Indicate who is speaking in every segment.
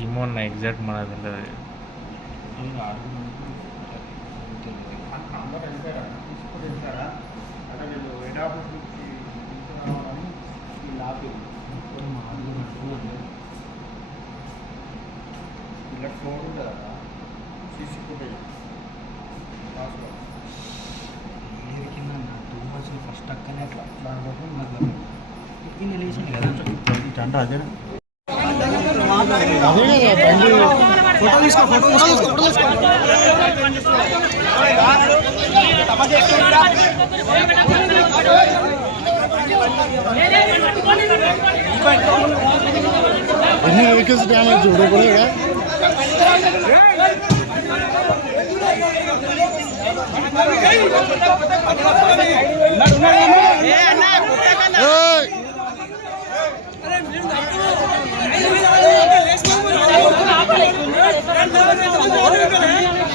Speaker 1: ఏమో అన్న ఎగ్జాక్ట్ మనకు తెలియదు.
Speaker 2: ఫస్ట్ అక్కనే అట్లా. నాకు ఇన్ని లేచింది కదా.
Speaker 3: అంటే అదే
Speaker 2: ఫోటో తీసుకో ఫోటో తీసుకో ఫోటో తీసుకో
Speaker 3: ఎన్ని వెహికల్స్ డ్యామేజ్ చూడకూడదు ఎవరక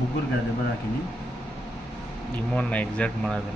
Speaker 3: ముగ్గురు కదా దెబ్బ తాకింది
Speaker 1: ఏమో అన్న ఎగ్జాక్ట్ మనకు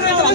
Speaker 2: తీసుకో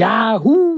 Speaker 4: 야후!